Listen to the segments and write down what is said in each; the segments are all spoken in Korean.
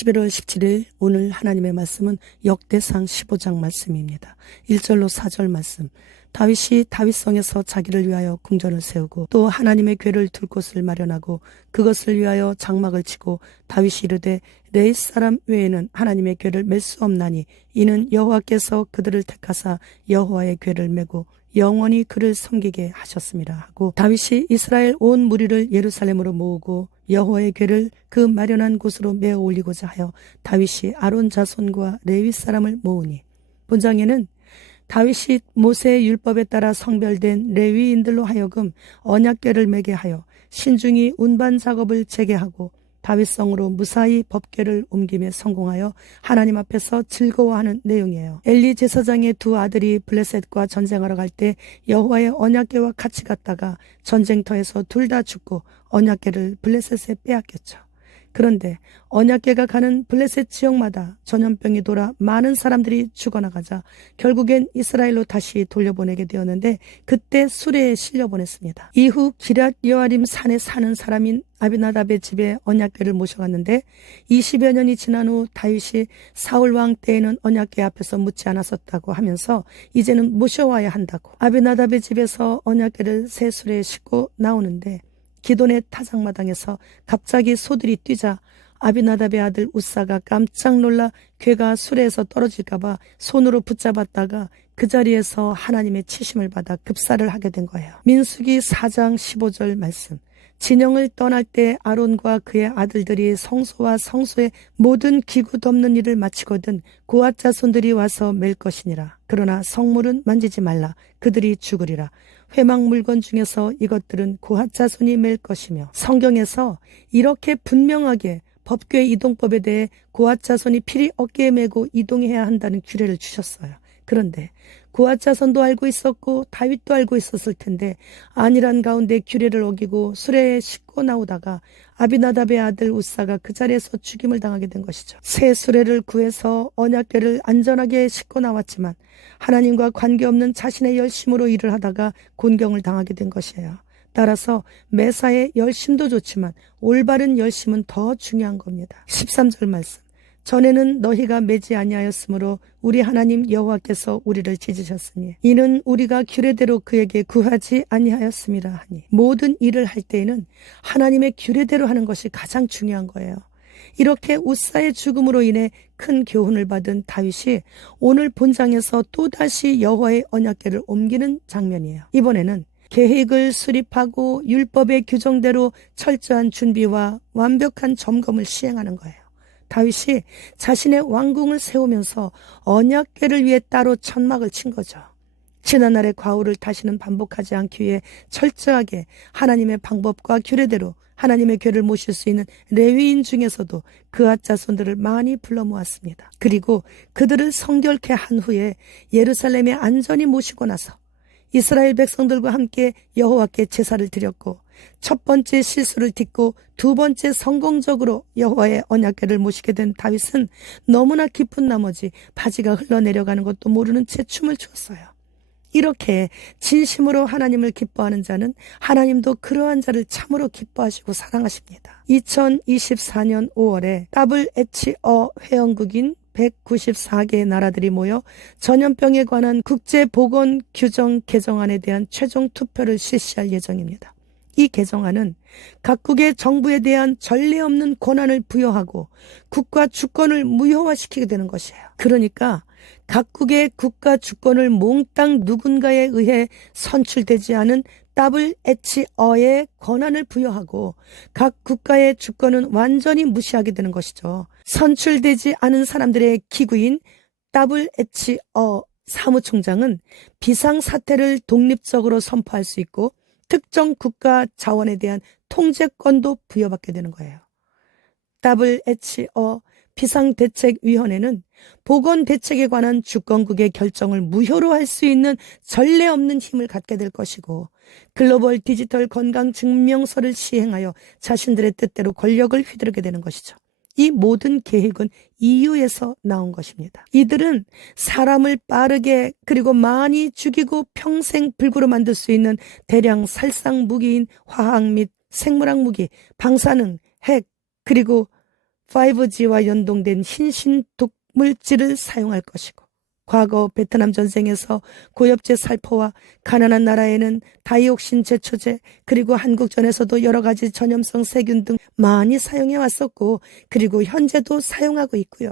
11월 17일 오늘 하나님의 말씀은 역대상 15장 말씀입니다. 1절로 4절 말씀. 다윗이 다윗성에서 자기를 위하여 궁전을 세우고 또 하나님의 궤를 둘 곳을 마련하고 그것을 위하여 장막을 치고 다윗이 이르되 레위 사람 외에는 하나님의 궤를 맬 수 없나니 이는 여호와께서 그들을 택하사 여호와의 궤를 메고 영원히 그를 섬기게 하셨습니다 하고, 다윗이 이스라엘 온 무리를 예루살렘으로 모으고 여호와의 궤를 그 마련한 곳으로 메어 올리고자 하여 다윗이 아론 자손과 레위 사람을 모으니, 본장에는 다윗이 모세의 율법에 따라 성별된 레위인들로 하여금 언약궤를 매게 하여 신중히 운반 작업을 재개하고 다윗성으로 무사히 법궤를 옮김에 성공하여 하나님 앞에서 즐거워하는 내용이에요. 엘리 제사장의 두 아들이 블레셋과 전쟁하러 갈 때 여호와의 언약궤와 같이 갔다가 전쟁터에서 둘 다 죽고 언약궤를 블레셋에 빼앗겼죠. 그런데 언약궤가 가는 블레셋 지역마다 전염병이 돌아 많은 사람들이 죽어나가자 결국엔 이스라엘로 다시 돌려보내게 되었는데, 그때 수레에 실려보냈습니다. 이후 기럇 여아림 산에 사는 사람인 아비나답의 집에 언약궤를 모셔갔는데 20여 년이 지난 후 다윗이 사울 왕 때에는 언약궤 앞에서 묻지 않았었다고 하면서 이제는 모셔와야 한다고 아비나답의 집에서 언약궤를 새 수레에 싣고 나오는데, 기돈의 타작마당에서 갑자기 소들이 뛰자 아비나답의 아들 우사가 깜짝 놀라 궤가 수레에서 떨어질까봐 손으로 붙잡았다가 그 자리에서 하나님의 치심을 받아 급사를 하게 된 거예요. 민수기 4장 15절 말씀. 진영을 떠날 때 아론과 그의 아들들이 성소와 성소의 모든 기구 덮는 일을 마치거든 고앗 자손들이 와서 맬 것이니라. 그러나 성물은 만지지 말라. 그들이 죽으리라. 회막 물건 중에서 이것들은 고앗 자손이 맬 것이며, 성경에서 이렇게 분명하게 법궤 이동법에 대해 고앗 자손이 필히 어깨에 메고 이동해야 한다는 규례를 주셨어요. 그런데 고앗 자손도 알고 있었고 다윗도 알고 있었을 텐데 안일한 가운데 규례를 어기고 수레에 싣고 나오다가 아비나답의 아들 우사가 그 자리에서 죽임을 당하게 된 것이죠. 새 수레를 구해서 언약궤를 안전하게 싣고 나왔지만 하나님과 관계없는 자신의 열심으로 일을 하다가 곤경을 당하게 된 것이에요. 따라서 매사의 열심도 좋지만 올바른 열심은 더 중요한 겁니다. 13절 말씀. 전에는 너희가 매지 아니하였으므로 우리 하나님 여호와께서 우리를 찢으셨으니 이는 우리가 규례대로 그에게 구하지 아니하였음이라 하니, 모든 일을 할 때에는 하나님의 규례대로 하는 것이 가장 중요한 거예요. 이렇게 우사의 죽음으로 인해 큰 교훈을 받은 다윗이 오늘 본장에서 또다시 여호와의 언약궤를 옮기는 장면이에요. 이번에는 계획을 수립하고 율법의 규정대로 철저한 준비와 완벽한 점검을 시행하는 거예요. 다윗이 자신의 왕궁을 세우면서 언약궤를 위해 따로 천막을 친 거죠. 지난날의 과오를 다시는 반복하지 않기 위해 철저하게 하나님의 방법과 규례대로 하나님의 궤를 모실 수 있는 레위인 중에서도 그앗 자손들을 많이 불러 모았습니다. 그리고 그들을 성결케 한 후에 예루살렘에 안전히 모시고 나서 이스라엘 백성들과 함께 여호와께 제사를 드렸고, 첫 번째 실수를 딛고 두 번째 성공적으로 여호와의 언약궤를 모시게 된 다윗은 너무나 기쁜 나머지 바지가 흘러내려가는 것도 모르는 채 춤을 추었어요. 이렇게 진심으로 하나님을 기뻐하는 자는 하나님도 그러한 자를 참으로 기뻐하시고 사랑하십니다. 2024년 5월에 WHO 회원국인 194개의 나라들이 모여 전염병에 관한 국제보건규정 개정안에 대한 최종 투표를 실시할 예정입니다. 이 개정안은 각국의 정부에 대한 전례 없는 권한을 부여하고 국가 주권을 무효화시키게 되는 것이에요. 그러니까 각국의 국가 주권을 몽땅 누군가에 의해 선출되지 않은 WHO의 권한을 부여하고 각 국가의 주권은 완전히 무시하게 되는 것이죠. 선출되지 않은 사람들의 기구인 WHO 사무총장은 비상사태를 독립적으로 선포할 수 있고 특정 국가 자원에 대한 통제권도 부여받게 되는 거예요. WHO 비상대책위원회는 보건대책에 관한 주권국의 결정을 무효로 할 수 있는 전례 없는 힘을 갖게 될 것이고, 글로벌 디지털 건강증명서를 시행하여 자신들의 뜻대로 권력을 휘두르게 되는 것이죠. 이 모든 계획은 EU에서 나온 것입니다. 이들은 사람을 빠르게 그리고 많이 죽이고 평생 불구로 만들 수 있는 대량 살상 무기인 화학 및 생물학 무기, 방사능, 핵, 그리고 5G와 연동된 신신 독물질을 사용할 것이고, 과거 베트남 전쟁에서 고엽제 살포와 가난한 나라에는 다이옥신 제초제, 그리고 한국전에서도 여러 가지 전염성 세균 등 많이 사용해 왔었고, 그리고 현재도 사용하고 있고요.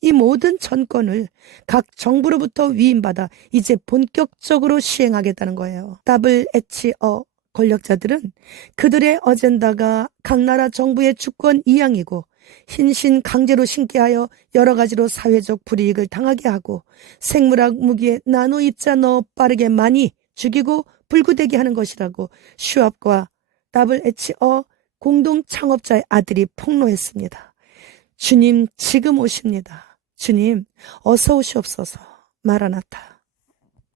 이 모든 전권을 각 정부로부터 위임받아 이제 본격적으로 시행하겠다는 거예요. WHO 권력자들은 그들의 어젠다가 각 나라 정부의 주권 이양이고, 흰신 강제로 신게 하여 여러 가지로 사회적 불이익을 당하게 하고, 생물학 무기에 나노 입자 넣어 빠르게 많이 죽이고 불구되게 하는 것이라고 슈왑과 WHO 공동 창업자의 아들이 폭로했습니다. 주님 지금 오십니다. 주님 어서 오시옵소서. 마라나타.